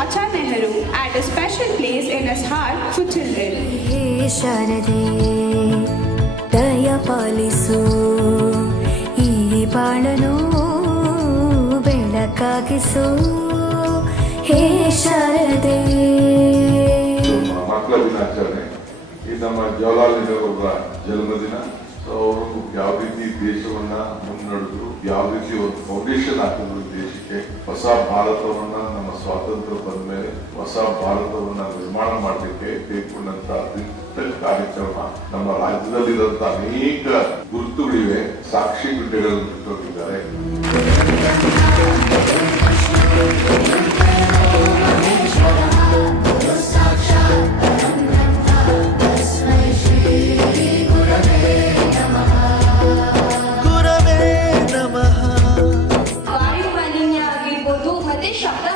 Chacha Nehru had a special place in his heart for children. ಹೇ ಶಾರದೆ ದಯಪಾಲಿಸು ಈ ಬಾಳನು ಬೆಳಕಾಗಿಸು. ಹೇ ಶಾರದೆ. ಮಕ್ಕಳ ದಿನಾಚರಣೆ ಈ ನಮ್ಮ ಜವಾಹರ್ಲಾಲ್ ನೆಹರು ಅವರ ಜನ್ಮದಿನ. ಸೊ ಅವರು ಯಾವ ರೀತಿ ದೇಶವನ್ನ ಮುನ್ನಡೆದ್ರು ಯಾವ ರೀತಿ ಒಂದು ಫೌಂಡೇಶನ್ ಹಾಕಿದ್ರು ದೇಶಕ್ಕೆ, ಹೊಸ ಭಾರತವನ್ನ ನಮ್ಮ ಸ್ವಾತಂತ್ರ್ಯ ಬಂದ ಮೇಲೆ, ಹೊಸ ಭಾರತವನ್ನ ನಿರ್ಮಾಣ ಮಾಡಲಿಕ್ಕೆ ಕೈಗೊಂಡಂತ ಕಾರ್ಯಕ್ರಮ ನಮ್ಮ ರಾಜ್ಯದಲ್ಲಿರುವಂತಹ ಅನೇಕ ಗುರುತುಗಳಿವೆ, ಸಾಕ್ಷಿ ಗುಡ್ಡೆಗಳನ್ನು ಬಿಟ್ಟೋಗಿದ್ದಾರೆ.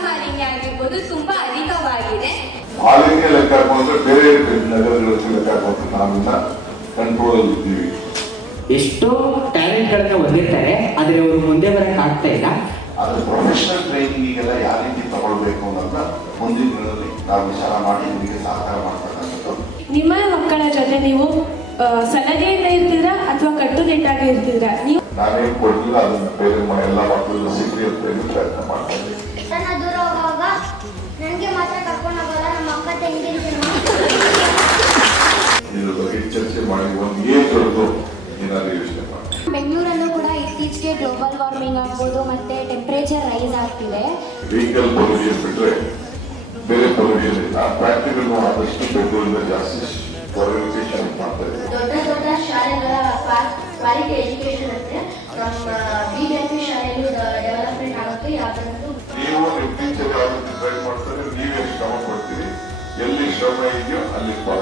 ಮಾಲಿನ್ಯ ಆಗಿರ್ಬೋದು ತುಂಬಾ ಅಧಿಕವಾಗಿದೆ. ಮಾಲಿನ್ಯ ಲೆಕ್ಕ ಹಾಕೊಂಡ್ರೆ ಬೇರೆ ನಗರಗಳಲ್ಲಿ ಲೆಕ್ಕ ಹಾಕೊಂಡ್ರೆ ನಾವಿನ್ನ ಕಂಟ್ರೋಲ್ ಅಲ್ಲಿ ಇದ್ದೀವಿ. ಎಷ್ಟೋ ಟ್ಯಾಲೆಂಟ್ಗಳನ್ನ ಹೊಂದಿರ್ತಾರೆ ಆದರೆ ಅವರು ಮುಂದೆ ಬರಕ್ ಆಗ್ತಾ ಇಲ್ಲ. ಅದು ಪ್ರೊಫೆಷನಲ್ ಟ್ರೈನಿಂಗಿಗೆಲ್ಲ ಯಾವ ರೀತಿ ತಗೊಳ್ಬೇಕು ಅಂತ ಮುಂದಿನ ದಿನದಲ್ಲಿ ನಾವು ವಿಚಾರ ಮಾಡಿ ನಿಮಗೆ ಸಹಕಾರ ಮಾಡ್ತಕ್ಕಂಥದ್ದು. ನಿಮ್ಮ ಮಕ್ಕಳ ಜೊತೆ ನೀವು ಸಲಹೆಯಿಂದ ಇರ್ತೀರಾ ಅಥವಾ ಕಟ್ಟುನಿಟ್ಟಾಗಿ ಇರ್ತೀರಾ? ನೀವು ನಾವೇನ್ ಕೊಡ್ಲಿಲ್ಲ ಅದನ್ನ ಬೇರೆ ಎಲ್ಲ ಮಕ್ಕಳು ಸಿಗ್ಲಿ ಅಂತ ಹೇಳಿ ಪ್ರಯತ್ನ ಮಾಡ್ತಾ ಇದ್ದೀವಿ. ದೊಡ್ಡದು ಏನಾದ್ರು ಯೋಚನೆ ಮಾಡಿ. ಬೆಂಗಳೂರಲ್ಲೂ ಕೂಡ ಇತ್ತೀಚೆಗೆ ಗ್ಲೋಬಲ್ ವಾರ್ಮಿಂಗ್ ಆಗ್ಬೋದು ಮತ್ತೆ ಟೆಂಪರೇಚರ್ ರೈಸ್ ಆಗ್ತಿದೆ. ವೆಹಿಕಲ್ ಪೊಲ್ಯೂಷನ್ ಬಿಟ್ರೆ ಬೇರೆ ಪೊಲ್ಯೂಷನ್ ಇಲ್ಲ. ಪ್ರಾಕ್ಟಿಕಲ್ ಆದಷ್ಟು ಬೆಂಗಳೂರಿಂದ ಜಾಸ್ತಿ ಪೊಲ್ಯೂಷನ್ ಮಾಡ್ತಾ ಇದೆ ದೊಡ್ಡ ದೊಡ್ಡ ಶಾಲೆಗಳ ಕ್ವಾಲಿಟಿ ಎಜುಕೇಶನ್ ಅಂದ್ರೆ ನಮ್ಮ ಬಿ ಎಂ ಪಿ ಶಾಲೆಯಲ್ಲಿ ಡೆವಲಪ್ಮೆಂಟ್ ಆಗುತ್ತೆ ಯಾಕಂದ್ರೆ ನೀವು ನಿಮ್ಮ ಟೀಚರ್ ಯಾವ ರೀತಿ ಮಾಡ್ತಾರೆ ನೀವೇ ಶ್ರಮ ಪಡ್ತೀರಿ. ಎಲ್ಲಿ ಶ್ರಮ ಇದೆಯೋ ಅಲ್ಲಿ ಫಲ.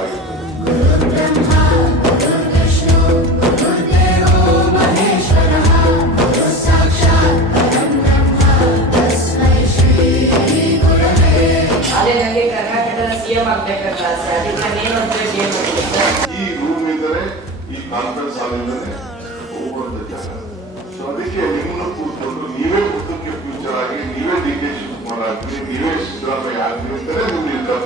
ಈ ರೂಮ್ ಇದ್ದರೆ ಈ ಕಾನ್ಫರೆನ್ಸ್ ಹಾಲ್ ಇದ್ದರೆ ಹೋಗುವಂತ ಜಾಗ. ಸೊ ಅದಕ್ಕೆ ನಿಮ್ಮನ್ನು ಕೂತ್ಕೊಂಡು ನೀವೇ ಮುಂದಕ್ಕೆ ಫ್ಯೂಚರ್ ಆಗಿ, ನೀವೇ ಡಿ ಕೆ ಶಿವಕುಮಾರ್ ನೀವೇ ಸಿದ್ದರಾಮಯ್ಯ ಆಗ್ಲಿ ಅಂತಾನೆ ನೀವು ನಿರ್ಧಾರ